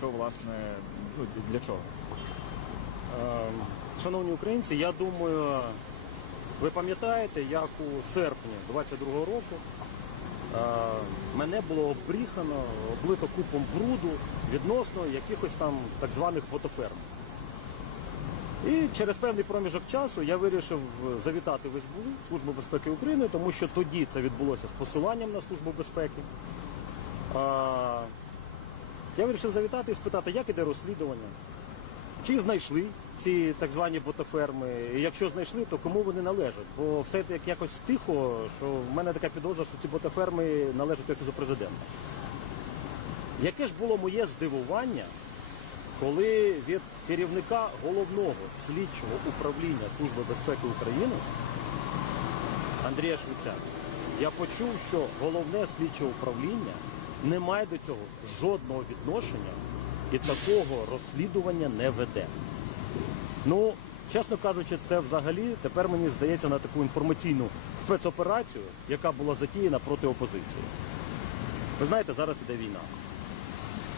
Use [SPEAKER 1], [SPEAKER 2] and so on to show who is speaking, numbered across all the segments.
[SPEAKER 1] Що, власне, ну, для чого?
[SPEAKER 2] Е, Шановні українці, я думаю, ви пам'ятаєте, як у серпні 22-го року е, мене було обріхано, облито купом бруду відносно якихось там так званих фотоферм. І через певний проміжок часу я вирішив завітати в СБУ, Службу безпеки України, тому що тоді це відбулося з посиланням на Службу безпеки. Я вирішив завітати і спитати, як іде розслідування, чи знайшли ці так звані ботоферми, і якщо знайшли, то кому вони належать? Бо все так якось тихо, що в мене така підозра, що ці ботоферми належать офісу президента. Яке ж було моє здивування, коли від керівника головного слідчого управління Служби безпеки України Андрія Швеця я почув, що головне слідче управління не має до цього жодного відношення і такого розслідування не веде. Ну, чесно кажучи, це взагалі тепер мені здається на таку інформаційну спецоперацію, яка була затіяна проти опозиції. Ви знаєте, зараз іде війна.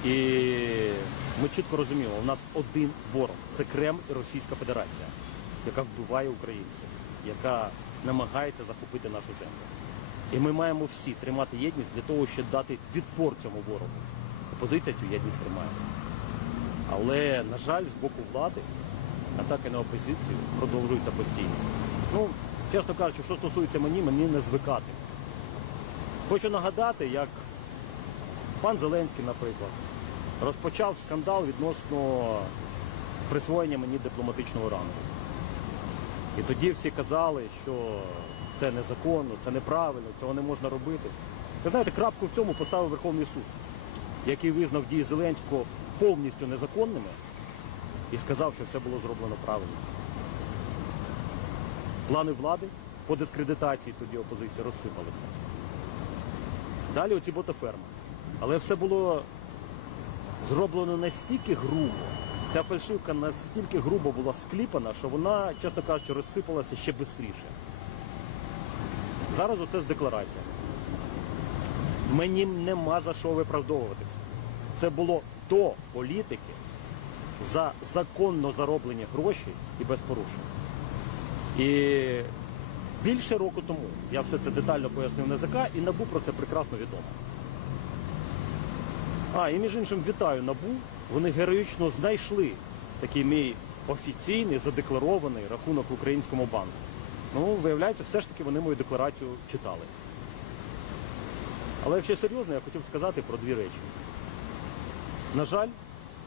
[SPEAKER 2] І ми чітко розуміємо, у нас один ворог це Кремль і Російська Федерація, яка вбиває українців, яка намагається захопити нашу землю. І ми маємо всі тримати єдність для того, щоб дати відпор цьому ворогу. Опозиція цю єдність тримає. Але, на жаль, з боку влади атаки на опозицію продовжуються постійно. Ну, чесно кажучи, що стосується мені, мені не звикати. Хочу нагадати, як пан Зеленський, наприклад, розпочав скандал відносно присвоєння мені дипломатичного рангу. І тоді всі казали, що це незаконно, це неправильно, цього не можна робити. Ви знаєте, крапку в цьому поставив Верховний суд, який визнав дії Зеленського повністю незаконними і сказав, що все було зроблено правильно. Плани влади по дискредитації тоді опозиції розсипалися. Далі оці ботоферми. Але все було зроблено настільки грубо, ця фальшивка настільки грубо була скліпана, що вона, чесно кажучи, розсипалася ще швидше. Зараз оце з деклараціями. Мені нема за що виправдовуватися. Це було до політики за законно зароблені гроші і без порушень. І більше року тому я все це детально пояснив НЗК і НАБУ про це прекрасно відомо. А, і між іншим вітаю НАБУ. Вони героїчно знайшли такий мій офіційний задекларований рахунок в українському банку. Ну, виявляється, все ж таки вони мою декларацію читали. Але якщо серйозно, я хотів сказати про дві речі. На жаль,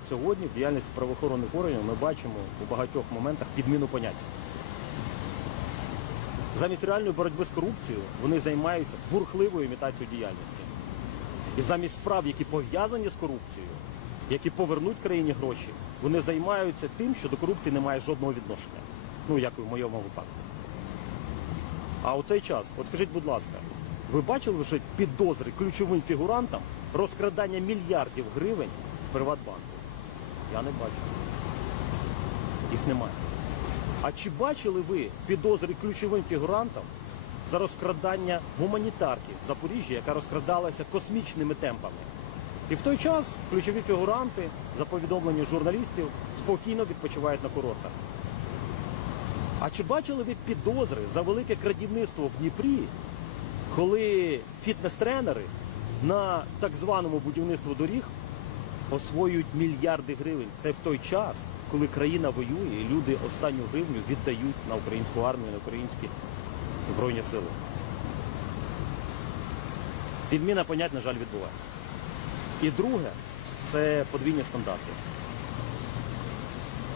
[SPEAKER 2] сьогодні в діяльності правоохоронних органів ми бачимо у багатьох моментах підміну понять. Замість реальної боротьби з корупцією вони займаються бурхливою імітацією діяльності. І замість справ, які пов'язані з корупцією, які повернуть країні гроші, вони займаються тим, що до корупції немає жодного відношення. Ну, як і в моєму випадку. А у цей час, от скажіть, будь ласка, ви бачили вже підозри ключовим фігурантам розкрадання мільярдів гривень з Приватбанку? Я не бачу. Їх немає. А чи бачили ви підозри ключовим фігурантам за розкрадання гуманітарки в Запоріжжі, яка розкрадалася космічними темпами? І в той час ключові фігуранти, за повідомленням журналістів, спокійно відпочивають на курортах. А чи бачили ви підозри за велике крадівництво в Дніпрі, коли фітнес-тренери на так званому будівництву доріг освоюють мільярди гривень? Це в той час, коли країна воює і люди останню гривню віддають на українську армію, на українські збройні сили. Підміна понять, на жаль, відбувається. І друге, це подвійні стандарти.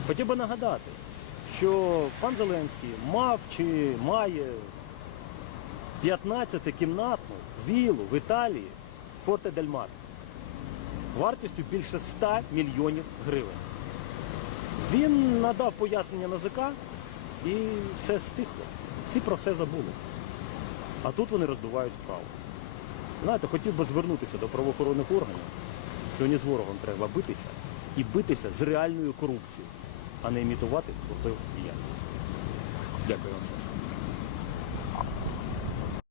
[SPEAKER 2] Хотів би нагадати, що пан Зеленський мав чи має 15-кімнатну вілу в Італії Форте Дель Мар вартістю більше 100 мільйонів гривень. Він надав пояснення НАЗК і все стихло. Всі про все забули. А тут вони роздувають справу. Знаєте, хотів би звернутися до правоохоронних органів. Сьогодні з ворогом треба битися і битися з реальною корупцією, а не імітувати вплив діяльність.
[SPEAKER 1] Дякую вам, Саша.